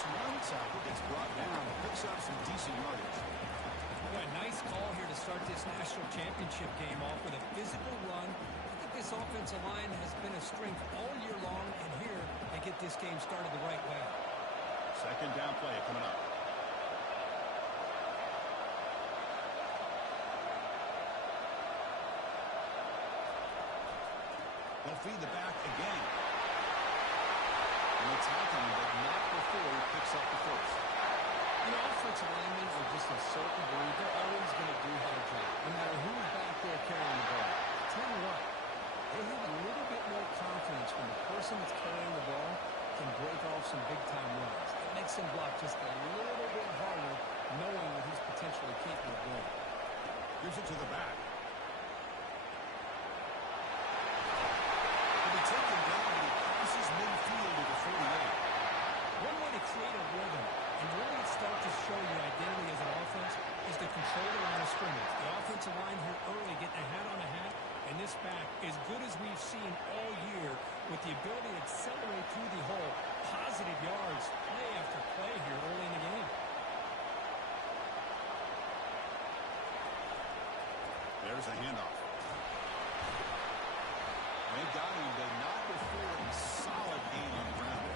this one tackle gets brought down. Picks up some decent yardage. Yeah, nice call here to start this national championship game off with a physical run. I think this offensive line has been a strength all year long, and here they get this game started the right way. Second down play coming up. They'll feed the back again. And it's happening, but not before he picks up the first. You know, offensive linemen are just a certain breed. They're always going to do their job, no matter who's back there carrying the ball. Tell you what, they have a little bit more confidence when the person that's carrying the ball can break off some big-time runs. It makes him block just a little bit harder, knowing that he's potentially capable of doing it. Gives it to the back. He'll be taken down, but he passes midfield to the 48. One way to create a rhythm and really start to show your identity as an offense is to control the line of scrimmage. The offensive line here early getting a hat on a hat, and this back, as good as we've seen all year, with the ability to accelerate through the hole, positive yards, play after play here early in the game. There's a handoff. They got him, but not before a solid gain on the ground.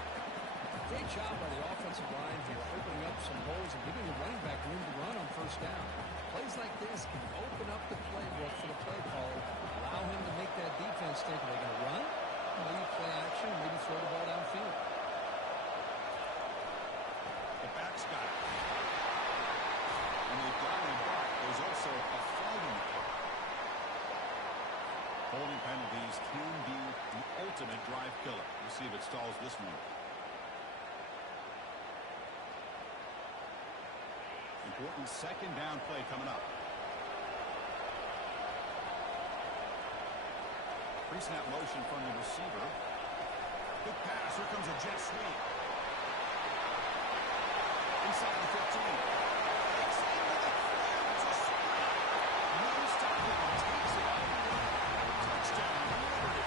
Great job by the offensive line here, opening up some holes and giving the running back room to run on first down. Plays like this can open up the playbook for the play caller, allow him to make that defense think, are they going to run? Maybe play action, maybe throw the ball downfield. The back's got it. And they've got him back. There's also a flag in the play. Holding penalties can be the ultimate drive killer. We'll see if it stalls this one. Important second down play coming up. Pre-snap motion from the receiver. Good pass. Here comes a jet sweep. Inside the 15. Takes it into the clear to sprint. No stopping. Takes it out. Touchdown. Liberty.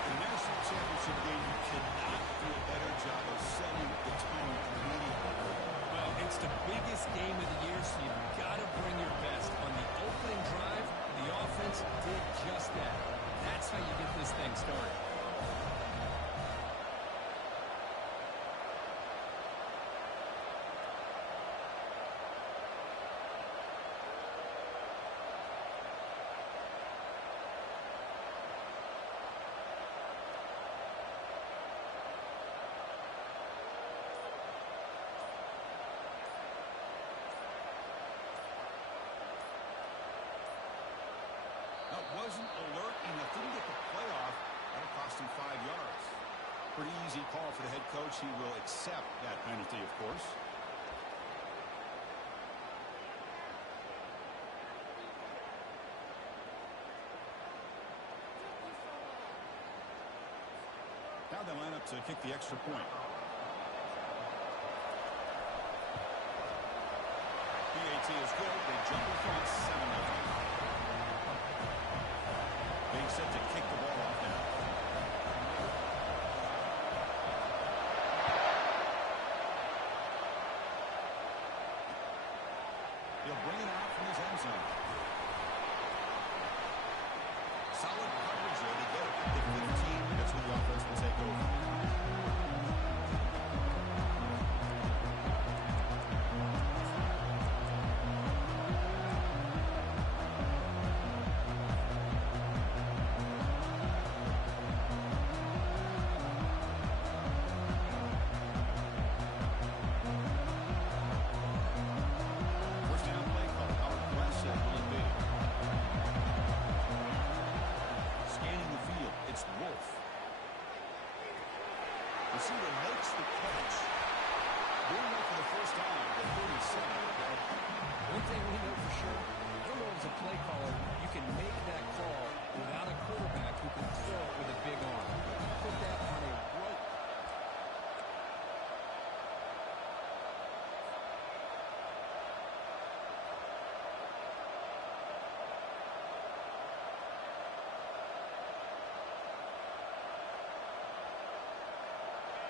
In the national championship game, you cannot do a better job of setting the tone immediately. Well, it's the biggest game of the year, so you've got to bring your best. On the opening drive, the offense did just that. That's how you get this thing started. Wasn't alert enough, didn't get the playoff. That'll cost him 5 yards. Pretty easy call for the head coach. He will accept that penalty, of course. Now they line up to kick the extra point. PAT is good. They jump in front 7-0. Being set to kick the ball off now. He'll bring it out from his end zone. Solid coverage there to get it at the 15. That's when the offense will take over.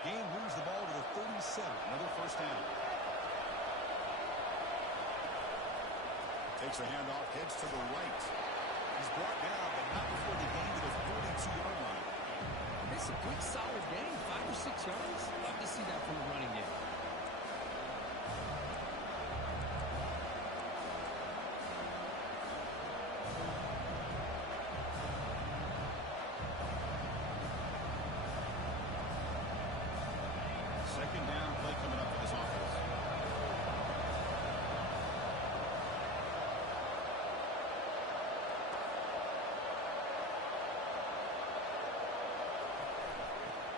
Gain moves the ball to the 37. Another first down. Takes the handoff, heads to the right. He's brought down, but not before the gain to the 42-yard line. It's a good, solid game. 5 or 6 yards. Love to see that from the running game. Second down play coming up for this offense.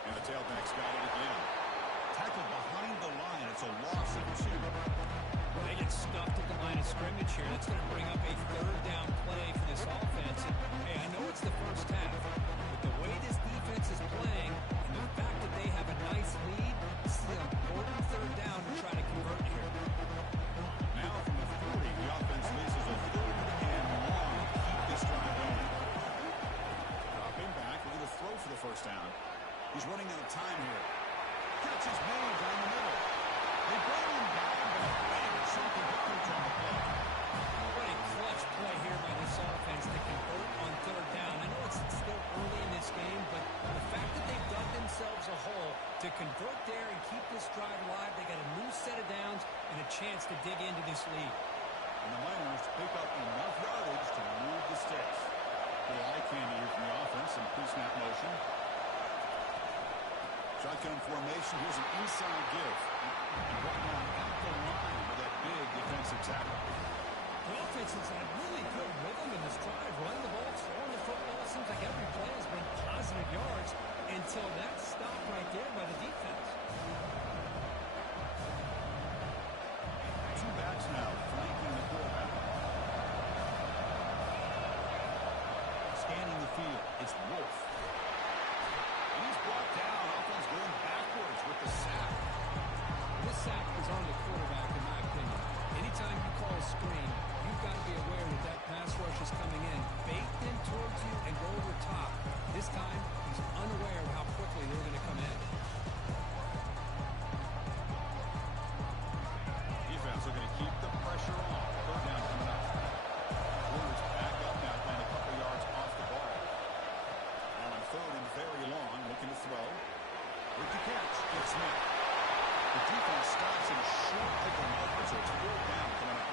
And the tailback's got it again. Tackled behind the line. It's a loss of 2. Well, they get stuffed at the line of scrimmage here. That's going to bring up a third down play for this offense. And, hey, I know it's the first half, but the way this defense is playing and the fact that they have a nice lead, this is an important third down to try to convert here. Now from the 40, the offense faces a 3rd and long to keep this drive going. Dropping back, we're going to throw for the first down. He's running out of time here. Catch is made down the middle. They bring him back, but man, something different on the play. What a clutch play here by this offense to convert on third down. I know it's still early in this game, but the fact that they've dug themselves a hole to convert there and keep this drive alive, they got a new set of downs and a chance to dig into this lead. And the Miners pick up enough yardage to move the sticks. Little eye candy here from the offense in pre-snap motion. Shotgun formation. Here's an inside give. And brought down at the line with that big defensive tackle. The offense has had really good rhythm in this drive. Running the ball, throwing the football. Seems like every play has been positive yards until that stop right there by the defense. 2 backs now flanking the quarterback. Scanning the field. It's Wolf. And he's brought down. Offense going backwards with the sack. This sack is on the quarterback, in my opinion. Anytime you call a screen, you've got to be aware that that pass rush is coming in, baked in towards you, and go over top. This time, he's unaware of how quickly they're going to come in. Defense looking to keep the pressure on. Third down coming up. Warriors back up now, playing a couple yards off the ball. Now on 3rd and very long, looking to throw. With the catch, it's Smith. The defense stops him short of the marker, so it's 4th down coming up.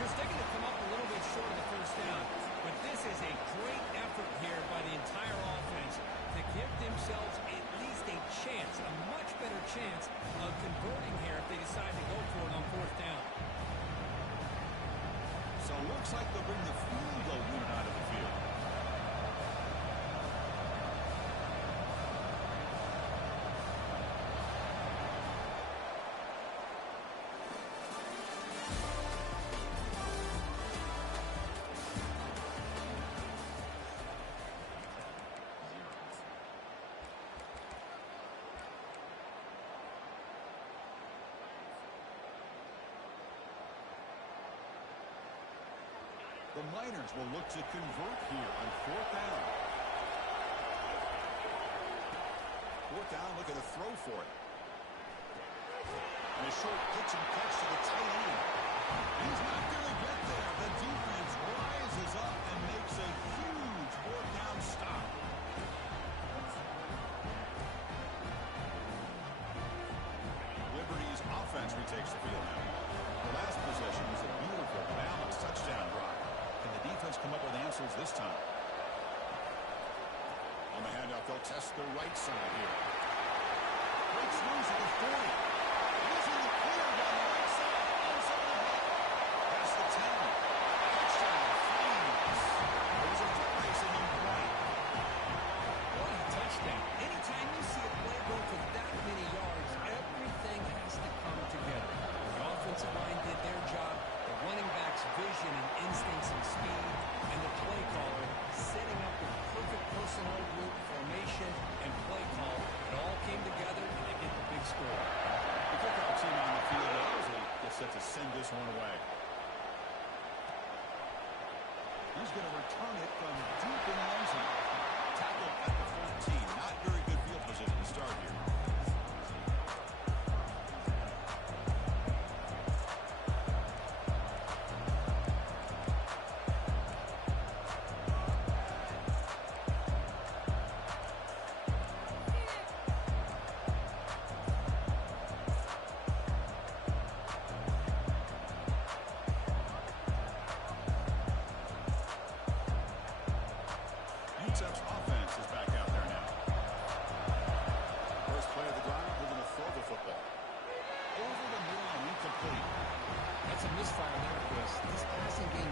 Chris, they're going to come up a little bit short of the first down, but this is a great effort here by the entire offense to give themselves at least a chance, a much better chance of converting here if they decide to go for it on 4th down. So it looks like they'll bring the field goal unit out of the field. The Miners will look to convert here on 4th down. 4th down, look at a throw for it. And a short pitch and catch to the tight end. He's not going to get there. The defense rises up and makes a huge 4th down stop. Liberty's offense retakes the field now. The last possession was a beautiful, balanced touchdown drive. Can the defense come up with answers this time? On the handoff, they'll test the right side here. Breaks loose at the 40. He's in the clear down the right side. Inside the hit. Past the 10. Touchdown. Flames. There's a foot racing in right. What a touchdown. Anytime you see a play go for that many yards, everything has to come together. The offensive line did their job, the running back's vision and instincts and speed, and the play caller setting up the perfect personnel group, formation, and play call. It all came together, and they get the big score. The kickoff team on the field now as they get set to send this one away. He's going to return it from deep in the end zone. Tackled at the 14. Not very good field position to start here.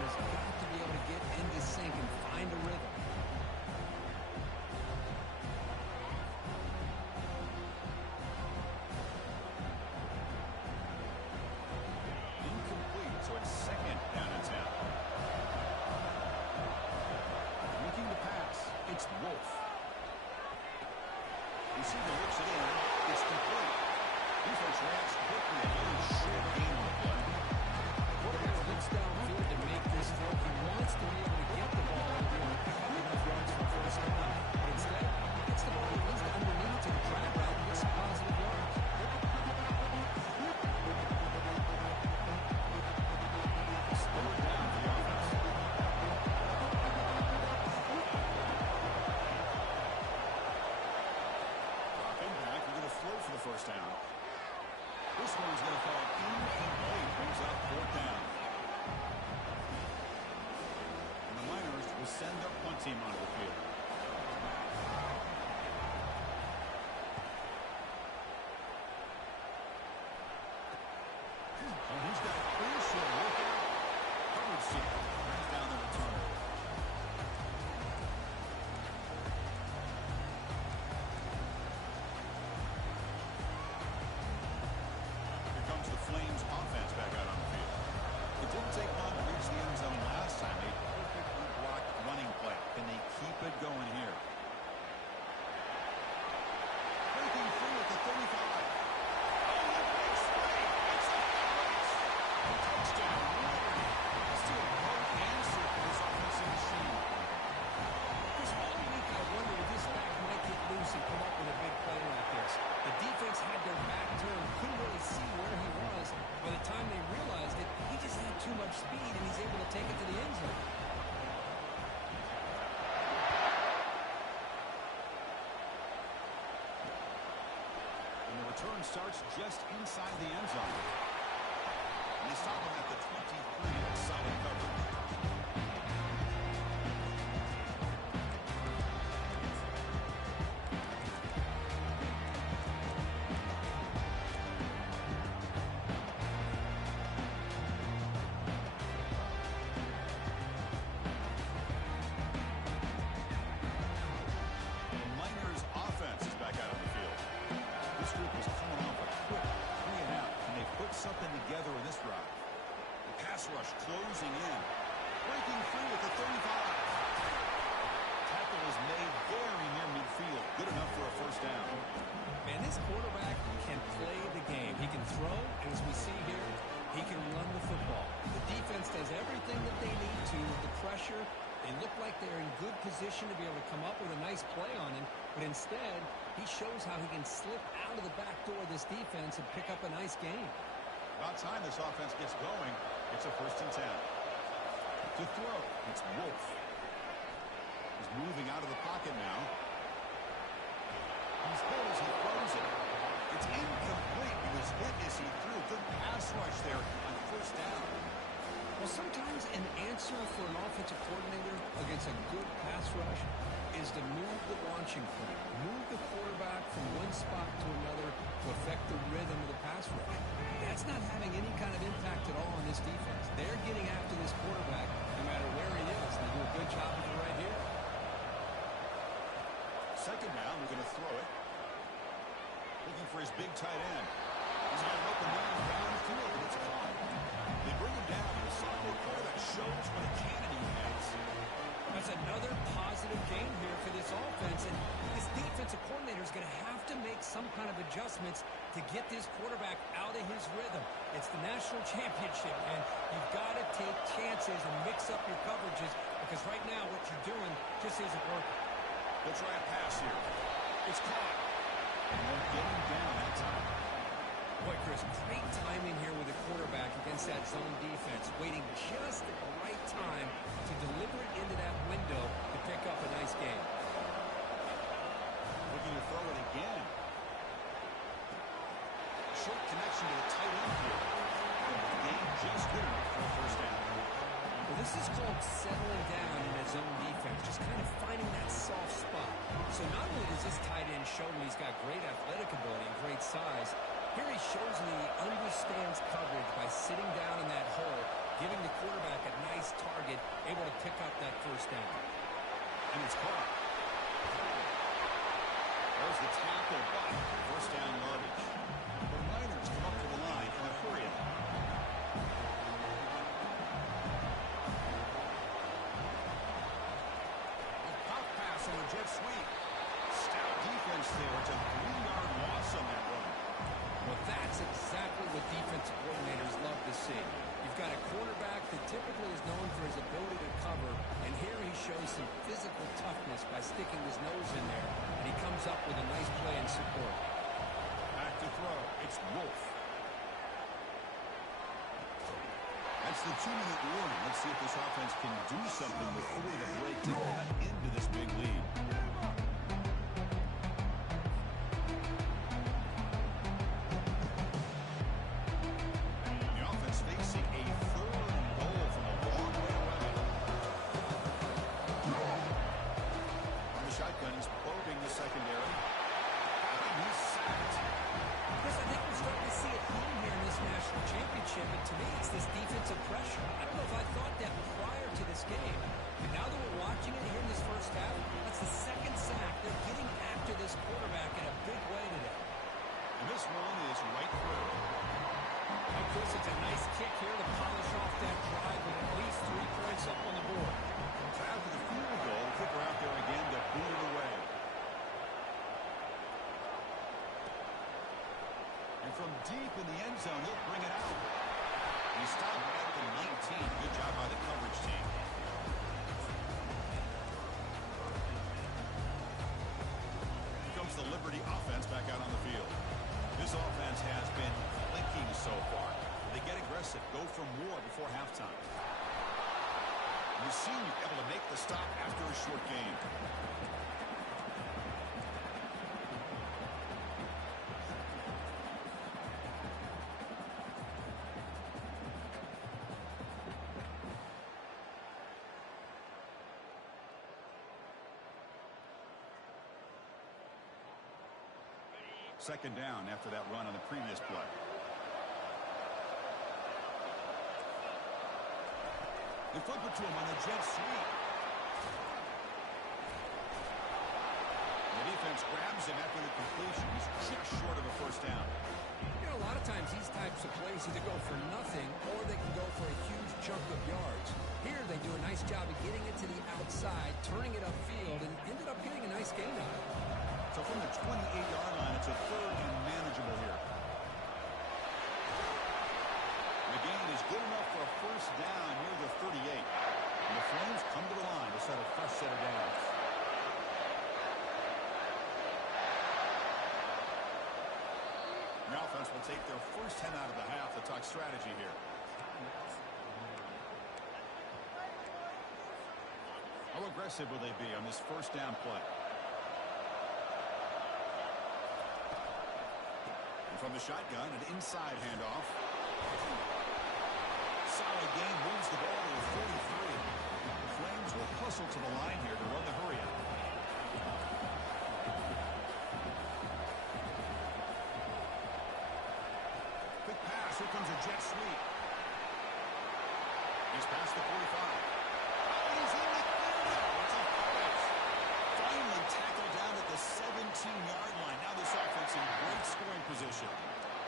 has got to be able to get into sync and find a rhythm. Incomplete, so it's second down and 10. Looking to pass. It's Wolf. Receiver looks it in. It's complete. Defense reacts quickly. A very short game of play. Quarterback looks downfield to make this throw. He wants to be able to get the ball and be able to pick up enough yards for first down. But instead, he gets the ball at least underneath to the drag route and get some positive yards. Slow it down for the offense. Dropping back. We're going to throw for the first down. This one's going to fall incomplete. Brings up fourth down. And the Miners will send their punt team onto the field. And he's got a clear shot. Look out. Coverage team brings down the return. Here comes the Flames offense back out on the field. It didn't take long to reach the end zone last time. A perfectly blocked running play. Can they keep it going here? Breaking free at the 35. Oh, the big spray. It's a touchdown. Still no answer for this offensive machine. Chris, all week I wondered if this back might get loose and come up with a big play like this. The defense had their back turned, couldn't really see where he was. By the time they realized it, he just had too much speed, and he's able to take it to the end zone. And the return starts just inside the end zone. And they stop him at the 23. Solid coverage. The Miners offense is back out on the field. This group is coming off a quick 3 and out. Can they put something together in this drive? The pass rush closing in. Breaking free with the 35. Tackle is made very near midfield. Good enough for a first down. Man, this quarterback can play the game. He can throw, and as we see here, he can run the football. The defense does everything that they need to with the pressure. They look like they're in good position to be able to come up with a nice play on him, but instead, he shows how he can slip out of the back door of this defense and pick up a nice game. About time this offense gets going. It's a first and 10. To throw, it's Wolf. He's moving out of the pocket now. He's hit as he throws it. It's incomplete. He was hit as he threw. Good pass rush there on first down. Well, sometimes an answer for an offensive coordinator against a good pass rush is to move the launching point, move the quarterback from one spot to another to affect the rhythm of the pass rush. That's not having any kind of impact at all on this defense. They're getting after this quarterback no matter where he is. They do a good job of it right here. Second down, we're going to throw it. Looking for his big tight end. He's got an open man downfield, and it's caught. They bring him down. The sophomore quarterback shows what a cannon he has. That's another positive game here for this offense, and this defensive coordinator is going to have to make some kind of adjustments to get this quarterback out of his rhythm. It's the national championship, and you've got to take chances and mix up your coverages because right now what you're doing just isn't working. They'll try a pass here. It's caught. And they'll get him down that time. Boy, Chris, great timing here with the quarterback against that zone defense, waiting just at the right time to deliver it into that window to pick up a nice game. Looking to throw it again. Short connection to the tight end here. And the game just good enough for a first down. Well, this is called settling down in a zone defense, just kind of finding that soft spot. So not only does this tight end show that he's got great athletic ability and great size, here he shows that he understands coverage by sitting down in that hole, giving the quarterback a nice target, able to pick up that first down. And it's caught. There's the tackle, but first down yardage. The Niners come up to the line in a hurry. A pop pass on the jet sweep. Stout defense there. It's a 3-yard loss on that run. Well, that's exactly what defensive coordinators love to see. You've got a quarterback that typically is known for his ability to cover, and here he shows some physical toughness by sticking his nose in there, and he comes up with a nice play in support. Back to throw. It's Wolf. That's the 2-minute warning. Let's see if this offense can do something before the break to cut into this big lead. From deep in the end zone, he'll bring it out. He stopped at the 19. Good job by the coverage team. Here comes the Liberty offense back out on the field. This offense has been clicking so far. They get aggressive, go for more before halftime. You see able to make the stop after a short game. Second down after that run on the previous play. They flip it to him on the jet sweep. The defense grabs him after the completion. He's just short of a first down. You know, a lot of times these types of plays either go for nothing or they can go for a huge chunk of yards. Here they do a nice job of getting it to the outside, turning it upfield, and ended up getting a nice gain on it. So from the 28-yard line, it's a third and manageable here. The gain is good enough for a first down near the 38. And the Flames come to the line to set a fresh set of downs. The offense will take their first 10 out of the half to talk strategy here. How aggressive will they be on this first down play? From the shotgun, an inside handoff. Solid gain, moves the ball to the 43. The Flames will hustle to the line here to run the hurry up. Quick pass, here comes a jet sweep. He's past the 45. He's in the 30. It's a finish. Finally tackled down at the 17-yard line. Now this offense in great scoring position.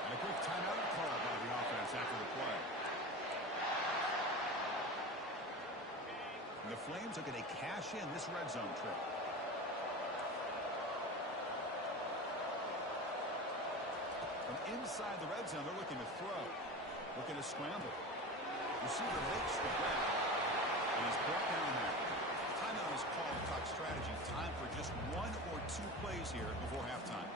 And a quick timeout called by the offense after the play. And the Flames are going to cash in this red zone trip. From inside the red zone, they're looking to throw. Looking to scramble. Receiver makes the grab. And he's brought down there. Timeout is called to talk strategy. Time for just 1 or 2 plays here before halftime.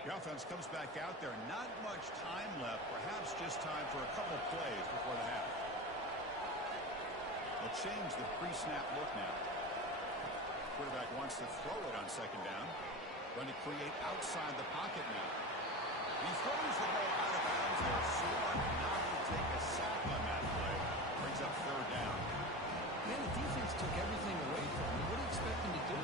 The offense comes back out there. Not much time left. Perhaps just time for a couple plays before the half. They'll change the pre-snap look now. Quarterback wants to throw it on second down. Going to create outside the pocket now. He throws the ball out of bounds there. Smart not to take a sack on that play. Brings up third down. Man, the defense took everything away from him. What do you expect him to do?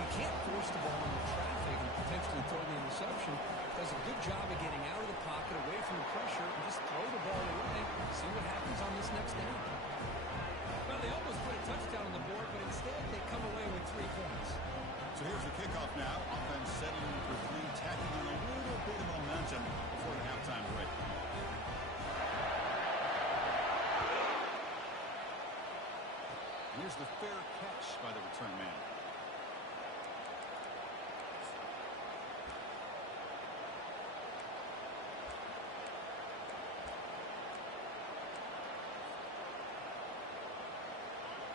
He can't force the ball into traffic and potentially actually throw the interception. Does a good job of getting out of the pocket, away from the pressure, and just throw the ball away. See what happens on this next down. Well, they almost put a touchdown on the board, but instead they come away with 3 points. So here's the kickoff now. Offense setting for 3, tacking on a little bit of momentum before the halftime break. Here's the fair catch by the return man.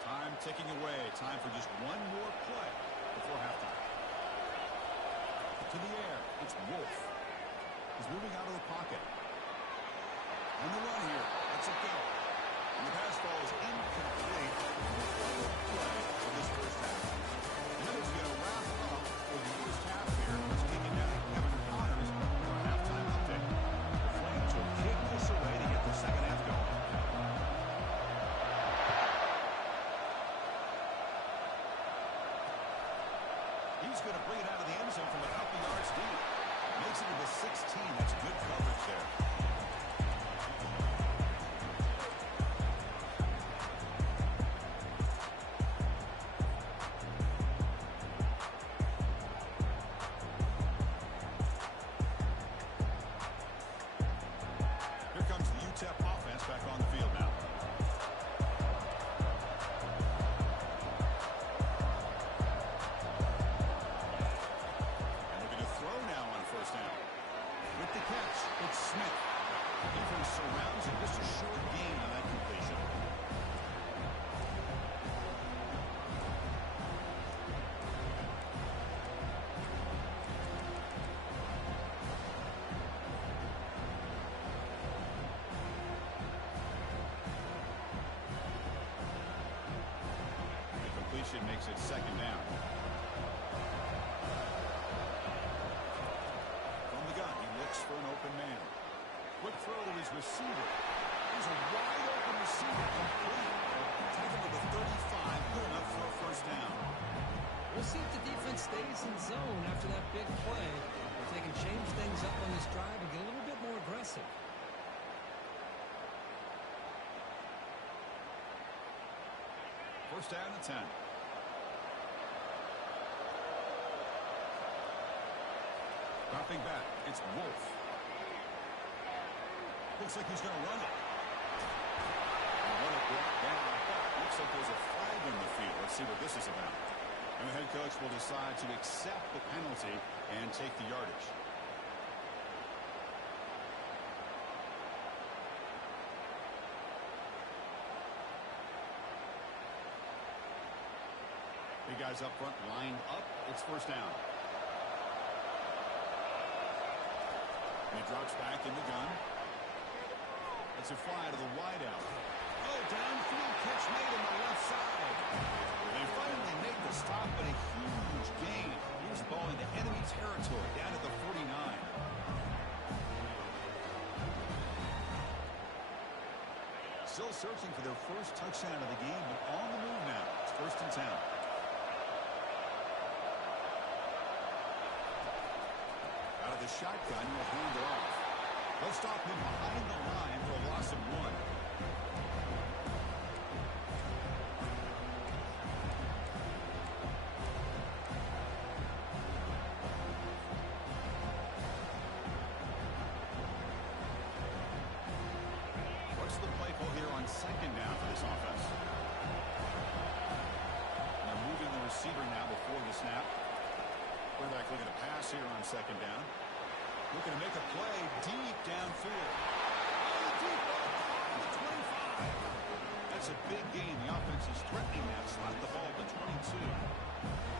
Time ticking away. Time for just one more play before halftime. To the air. It's Wolf. He's moving out of the pocket. On the run here. Let's it go. And the pass ball is incomplete. Final play of this first half. And that is going to wrap up for the first half here. Let's kick it down to Kevin Connors for a halftime update. The Flames will kick this away to get the second half going. He's going to bring it out of the end zone from a couple yards deep. Makes it to the 16. That's good coverage there. Here comes the UTEP offense back on the field now. With the catch, it's Smith. The defense surrounds him. Just a short gain on that completion. The completion makes it second down. For an open man. Quick throw to his receiver. He's a wide open receiver, complete. Taken to the 35, good enough for a first down. We'll see if the defense stays in zone after that big play. If they can change things up on this drive and get a little bit more aggressive. First down and 10. Dropping back, it's Wolf. Looks like he's going to run it. And let it block down. Looks like there's a flag in the field. Let's see what this is about. And the head coach will decide to accept the penalty and take the yardage. Big guys up front lined up. It's first down. And he drops back in the gun. It's a fly to the wideout. Oh, downfield catch made on the left side. They finally make the stop, but a huge gain. Here's the ball into enemy territory, down at the 49. Still searching for their first touchdown of the game, but on the move now. It's first and 10. Out of the shotgun, will hand it off. They'll stop him behind the line for a loss of 1. What's the play call here on second down for this offense? They're moving the receiver now before the snap. Quarterback looking to pass here on second down. Looking to make a play deep downfield. Oh, deep ball caught at the 25. That's a big gain. The offense is threatening that. Slot the ball to 22.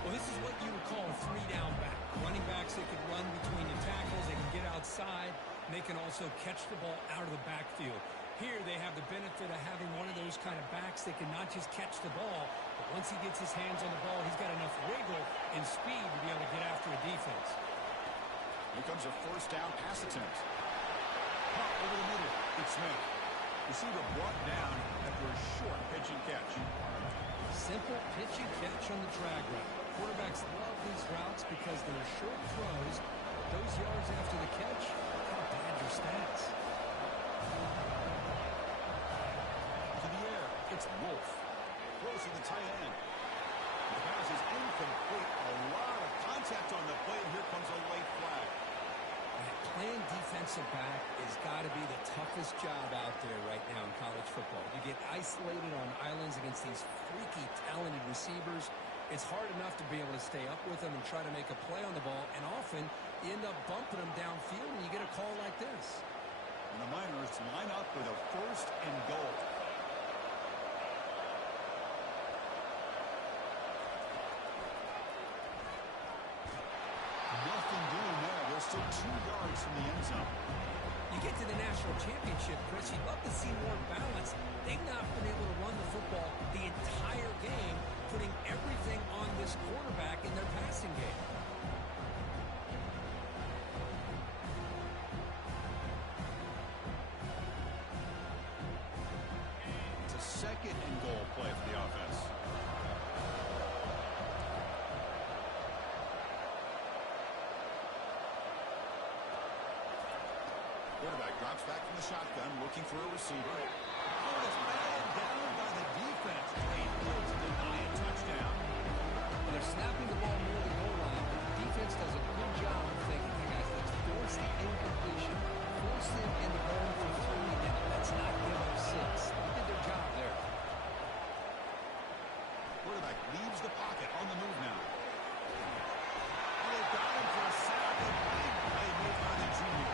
Well, this is what you would call a 3-down back. Running backs, they can run between the tackles. They can get outside. And they can also catch the ball out of the backfield. Here they have the benefit of having one of those kind of backs that can not just catch the ball, but once he gets his hands on the ball, he's got enough wiggle and speed to be able to get after a defense. Here comes a first down pass attempt. Pop over the middle. It's Smith. Receiver brought down after a short pitch and catch. Simple pitch and catch on the drag route. Quarterbacks love these routes because they're short throws. Those yards after the catch can pad your stats. To the air, it's Wolf. Throws to the tight end. The pass is incomplete. A lot of contact on the play, and here comes a late flag. Playing defensive back has got to be the toughest job out there right now in college football. You get isolated on islands against these freaky, talented receivers. It's hard enough to be able to stay up with them and try to make a play on the ball, and often you end up bumping them downfield when you get a call like this. And the Miners line up with a 1st and goal. Nothing doing there. They're still 2 yards from the end zone. You get to the national championship, Chris, you'd love to see more balance. They've not been able to run the football the entire game, putting everything on this quarterback in their passing game. It's a 2nd and goal play for the offense. Quarterback drops back from the shotgun, looking for a receiver. Oh, it's batted down by the defense. Able to deny a touchdown. They're snapping the ball near the goal line, but the defense does a good job of thinking, hey guys, let's force the incompletion, force them into going for 3, and let's not give up 6. They did their job there. Quarterback leaves the pocket on the move now. And they've got him for a sack. A big play made by the junior.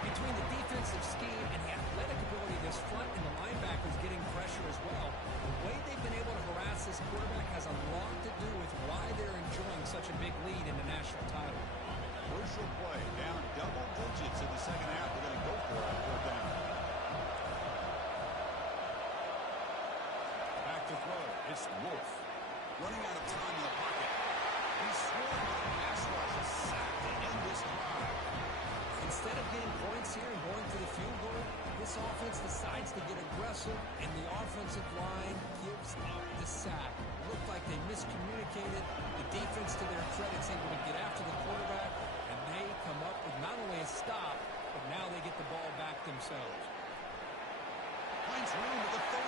Between the defensive scheme and the athletic ability of this front and the linebackers getting pressure as well, the way they've been able to harass this quarterback has a lot to do with why they're enjoying such a big lead in the national title. Crucial play, down double digits in the second half. They're going to go for it on 4th down. Back to throw. It's Wolf. Running out of time in the pocket. He's swarmed by the pass rush. A sack to end this drive. Instead of getting points here and going for the field goal, this offense decides to get aggressive, and the offensive line gives up the sack. Looked like they miscommunicated. The defense, to their credit, is able to get after the quarterback, and they come up with not only a stop, but now they get the ball back themselves. Finds room at the 30.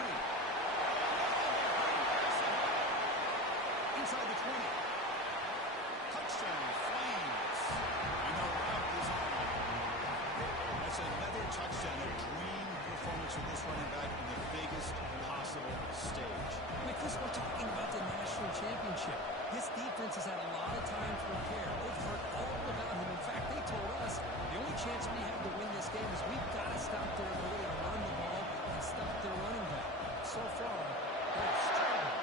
Inside the 20. Touchdown, Flames. And the route is on. That's another touchdown. A dream performance from this running back in the biggest possible stage. I mean, Chris, we're talking about the national championship. This defense has had a lot of time to prepare. They've heard all about him. In fact, they told us the only chance we have to win this game is we've got to stop their ability to run the ball and stop their running back. So far, they're struggling.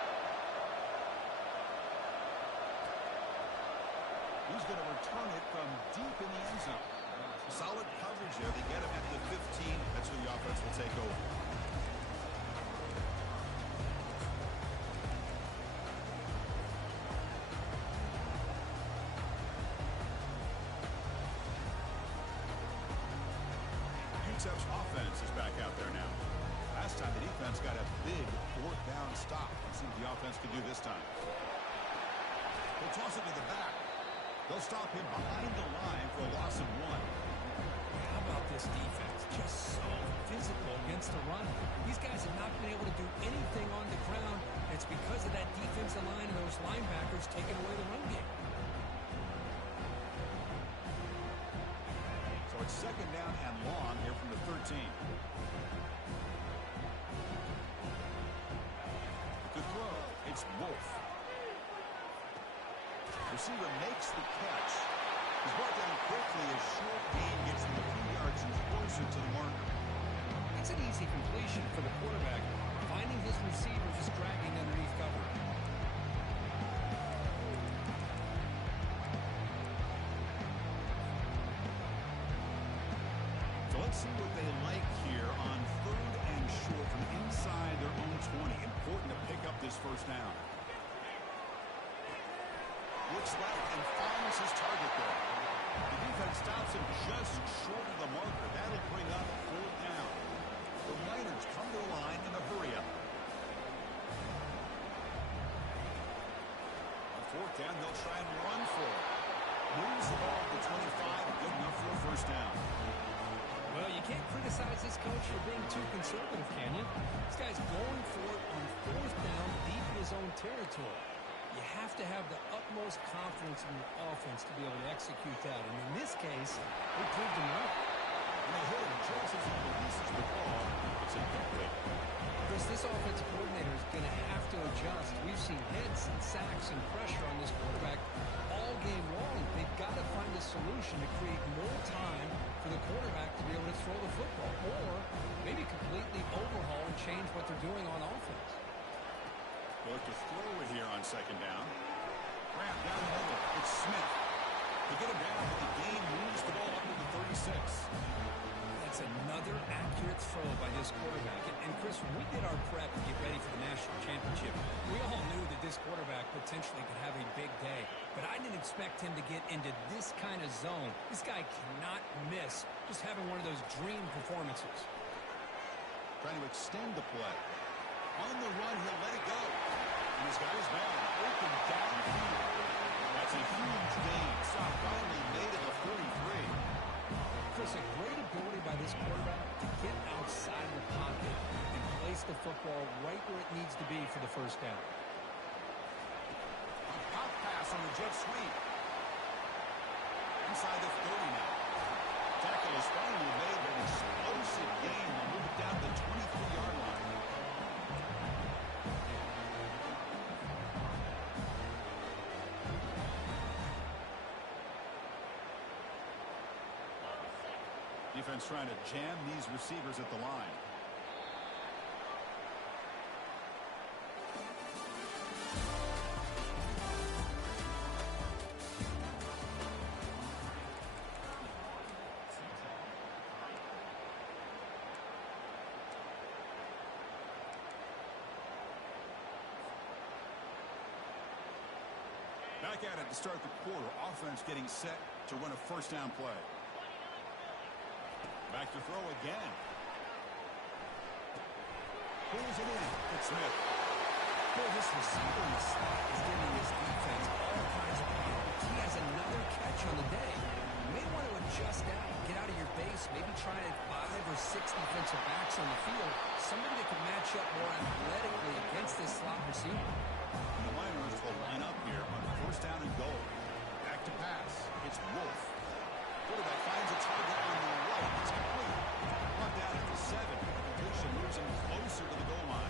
He's going to return it from deep in the end zone. Solid coverage there. They get him at the 15. That's where the offense will take over. UTEP's offense is back out there now. Last time the defense got a big 4th down stop. Let's see what the offense can do this time. They'll toss it to the back. They'll stop him behind the line for a loss of 1. How about this defense? Just so physical against the run. These guys have not been able to do anything on the ground. It's because of that defensive line and those linebackers taking away the run game. So it's 2nd down and long here from the 13. To throw, it's Wolf. Receiver makes the catch. He's brought down quickly as short gain gets him a few yards and closer to the marker. It's an easy completion for the quarterback, finding his receiver just dragging underneath cover. So let's see what they like here on 3rd and short from inside their own 20. Important to pick up this 1st down. Looks left and finds his target there. The defense stops him just short of the marker. That'll bring up 4th down. The Miners come to the line in a hurry up. A fourth down. They'll try and run for it. Moves the ball to the 25. Good enough for a first down. Well, you can't criticize this coach for being too conservative, can you? This guy's going for it on fourth down deep in his own territory. You have to have the utmost confidence in your offense to be able to execute that. And in this case, they proved him right. And they hit him just as he releases the ball. It's incomplete. Chris, this offensive coordinator is going to have to adjust. We've seen hits and sacks and pressure on this quarterback all game long. They've got to find a solution to create more time for the quarterback to be able to throw the football, or maybe completely overhaul and change what they're doing on offense. They'll look to throw it here on second down. Grab down the middle. It's Smith. To get him down, but the game moves the ball up to the 36. That's another accurate throw by this quarterback. And Chris, when we did our prep to get ready for the national championship, we all knew that this quarterback potentially could have a big day. But I didn't expect him to get into this kind of zone. This guy cannot miss just having one of those dream performances. Trying to extend the play. On the run, he'll let it go. And he's got his man open downfield. That's a huge gain. Stop finally made at the 43. Chris, a great ability by this quarterback to get outside the pocket and place the football right where it needs to be for the first down. A pop pass on the jet sweep. Inside the 30 now. Tackle is finally made, but an explosive gain. They'll move it down to the 23-yard line. Defense trying to jam these receivers at the line. Back at it to start the quarter. Offense getting set to run a first down play. Back to throw again. Pulls it in. It's Smith. Boy, this receiver in the slot is giving this defense all kinds of problems. He has another catch on the day. You may want to adjust out, get out of your base, maybe try 5 or 6 defensive backs on the field. Somebody that can match up more athletically against this slot receiver. And the Miners will line up here on first down and goal. Back to pass. It's Wolf. Quarterback finds a target on the right. It's complete. Brought down at the 7. Completion moves him closer to the goal line.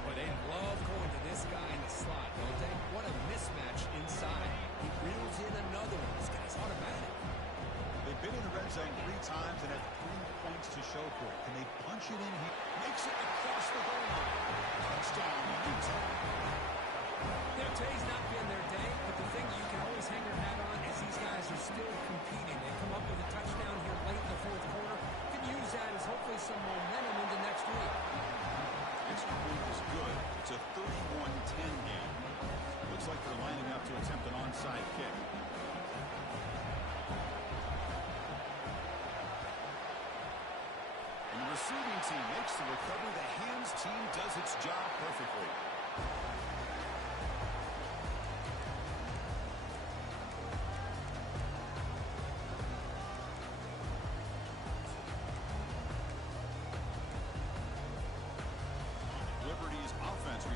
Boy, they love going to this guy in the slot, don't they? What a mismatch inside. He reels in another one. This guy's automatic. They've been in the red zone 3 times and have 3 points to show for it. Can they punch it in here? Makes it across the goal line. Touchdown, Utah. Today's not been their day, but the thing you can always hang your hat on is these guys are still competing. They come up with a touchdown here late in the fourth quarter. Can use that as hopefully some momentum into next week. Extra point is good. It's a 31-10 game. Looks like they're lining up to attempt an onside kick. And the receiving team makes the recovery. The hands team does its job perfectly.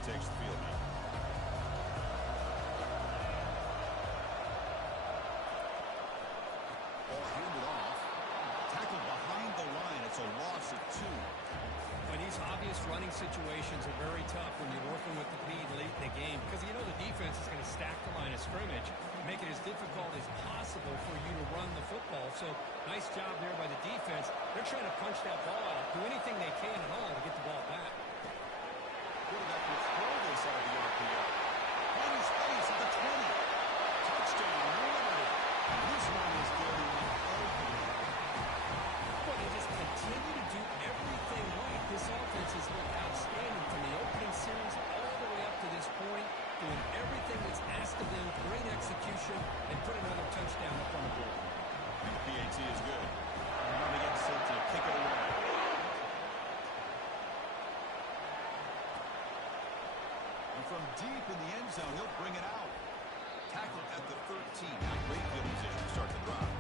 Takes the field now. Ball handed off. Tackled behind the line. It's a loss of 2. Well, these obvious running situations are very tough when you're working with the lead late in the game because you know the defense is going to stack the line of scrimmage, make it as difficult as possible for you to run the football. So nice job there by the defense. They're trying to punch that ball out, do anything they can at all to get the ball back. Quarterback will throw this out of the RPO. On his face at the 20. Touchdown, Liberty. This one is good in the open. Well, they just continue to do everything right. This offense has looked outstanding from the opening series all the way up to this point, doing everything that's asked of them, great execution, and put another touchdown up on the board. And the PAT is good. Now they get set to kick it away. From deep in the end zone, he'll bring it out. 13. Now great field position to start the drive.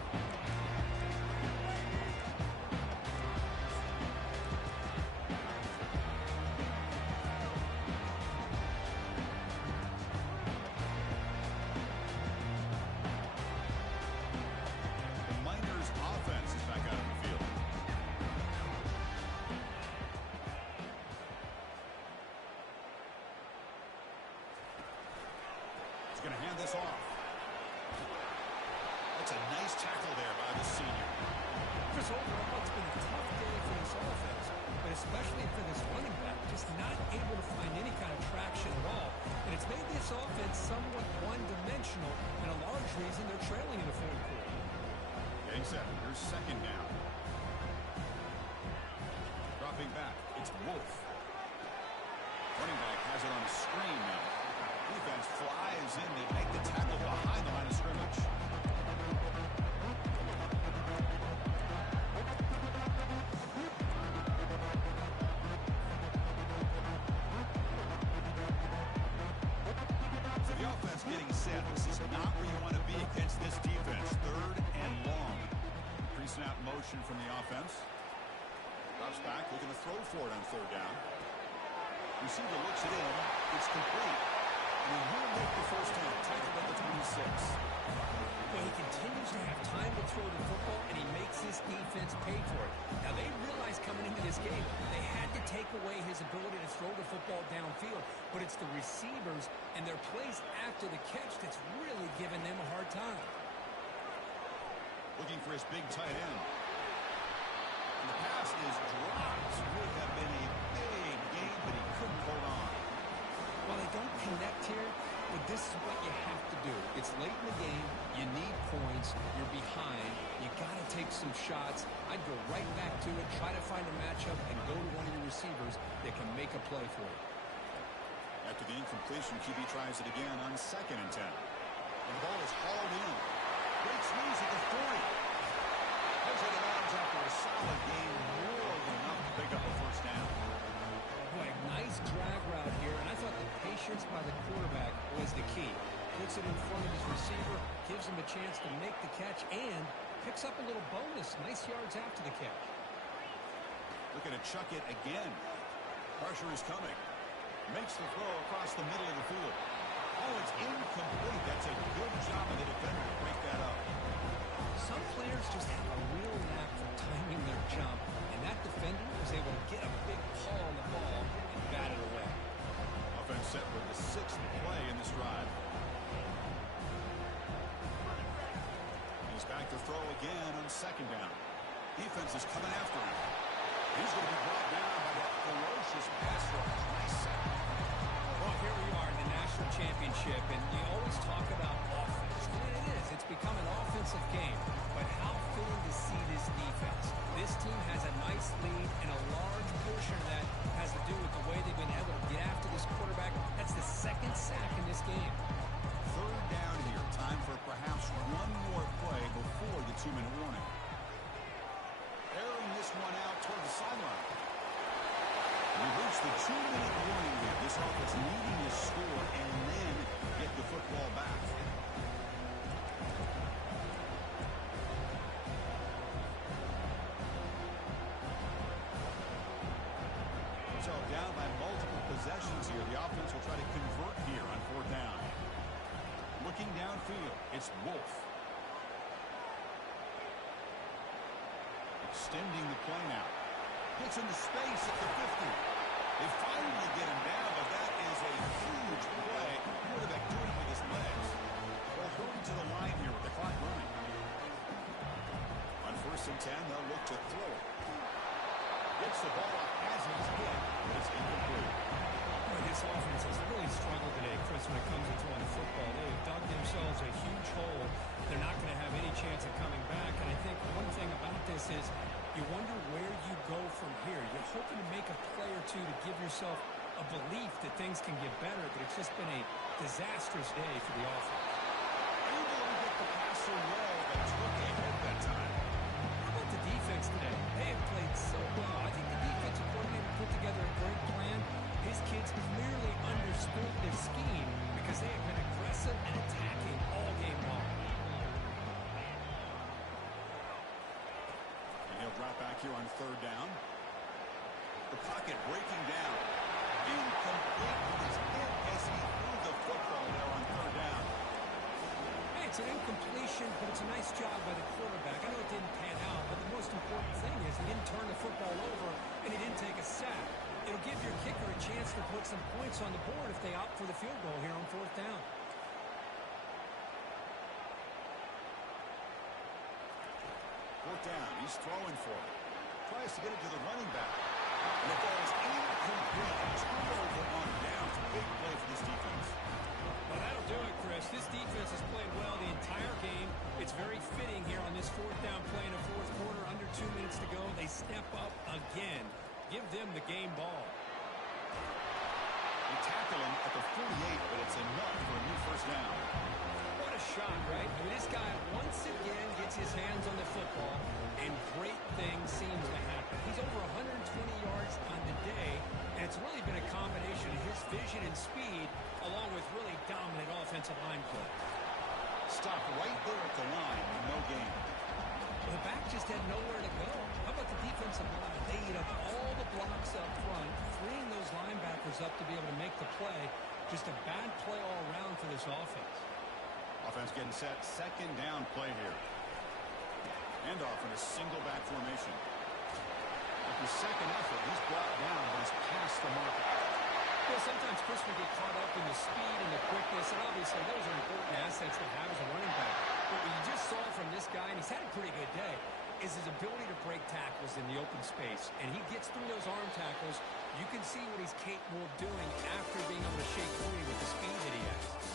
The Miners offense is back out on the field. He's going to hand this off. That's a nice tackle there by the senior. Chris, overall, it's been a tough day for this offense, but especially for this running back, just not able to find any kind of traction at all. And it's made this offense somewhat one-dimensional, and a large reason they're trailing in the fourth quarter. Getting set. Here's second down. Dropping back. It's Wolf. Running back has it on a screen now. Defense flies in. They make the tackle behind the line of scrimmage. So the offense getting set. This is not where you want to be against this defense. Third and long. Pre-snap motion from the offense. Drops back, looking to throw for it on third down. Receiver looks it in. It's complete. And he will make the first down. Tackled at the 26. Well, he continues to have time to throw the football, and he makes his defense pay for it. Now, they realized coming into this game they had to take away his ability to throw the football downfield, but it's the receivers and their plays after the catch that's really giving them a hard time. Looking for his big tight end. And the pass is dropped. Would have been a big game, but he couldn't hold on. Well, they don't connect here, but this is what you have to do. It's late in the game. You need points. You're behind. You got to take some shots. I'd go right back to it, try to find a matchup, and go to one of your receivers that can make a play for you. After the incompletion, QB tries it again on 2nd and 10. And the ball is hauled in. Great squeeze at the 40. Heads out of bounds after a solid game. More than enough to pick up a first down. Boy, nice drag route here, and I thought the patience by the quarterback was the key. Puts it in front of his receiver, gives him a chance to make the catch, and picks up a little bonus. Nice yards after the catch. Looking to chuck it again. Pressure is coming. Makes the throw across the middle of the field. Oh, it's incomplete. That's a good job of the defender to break that up. Some players just have a real knack for timing their jump, and that defender was able to get a big paw on the ball and bat it away. Offense set for the 6th play in this drive. He's back to throw again on 2nd down. Defense is coming after him. He's going to be brought down by that ferocious pass rush. Nice sack. Well, here we are in the national championship, and you always talk about offense. And it is. It's become an offensive game. But how fitting to see this defense. This team has a nice lead, and a large portion of that has to do with the way they've been able to get after this quarterback. That's the 2nd sack in this game. 3rd down here. Time for perhaps one more play before the 2-minute warning. Airing this one out toward the sideline. We've reached the 2-minute warning here. This offense needing to score and then get the football back. So down by multiple possessions here. The offense will try to convert here on 4th down. Looking downfield, it's Wolf. Extending the play now. Gets into space at the 50. They finally get him down, but that is a huge play. Quarterback doing it with his legs. Well, going to the line here with the clock running. On 1st and 10, they'll look to throw it. Gets the ball off as he's hit, but it's incomplete. Boy, this offense has really struggled today, Chris, when it comes to throwing the football. They have dug themselves a huge hole. They're not going to have any chance of coming back. And I think one thing about this is you wonder where you go from here. You're hoping to make a play or two to give yourself a belief that things can get better, but it's just been a disastrous day for the offense. Able to get the pass away, but took a hit that time. How about the defense today? They have played so well. I think the defensive coordinator put together a great plan. His kids clearly understood this scheme because they have been aggressive and attacking all game long. third down. The pocket breaking down. Incomplete with his hit as he threw the football there on third down. Hey, it's an incompletion, but it's a nice job by the quarterback. I know it didn't pan out, but the most important thing is he didn't turn the football over and he didn't take a sack. It'll give your kicker a chance to put some points on the board if they opt for the field goal here on fourth down. Fourth down, he's throwing for it. Tries to get it to the running back. And it goes incomplete. Turnover on downs. Big play for this defense. Well, that'll do it, Chris. This defense has played well the entire game. It's very fitting here on this fourth down play in the fourth quarter. Under 2 minutes to go. They step up again. Give them the game ball. They tackle him at the 48, but it's enough for a new first down. What a shot, right? I mean, this guy once again gets his hands on the football, and great things seem to happen. He's over 120 yards on the day, and it's really been a combination of his vision and speed, along with really dominant offensive line play. Stop right there at the line with no gain. The back just had nowhere to go. How about the defensive line? They eat up all the blocks up front, freeing those linebackers up to be able to make the play. Just a bad play all around for this offense. Offense getting set. Second down play here. And off in a single back formation. With his second effort, he's brought down, but he's past the mark. Well, sometimes, Chris, we get caught up in the speed and the quickness, and obviously those are important assets to have as a running back. But what you just saw from this guy, and he's had a pretty good day, is his ability to break tackles in the open space. And he gets through those arm tackles. You can see what he's capable of doing after being able to shake free with the speed that he has.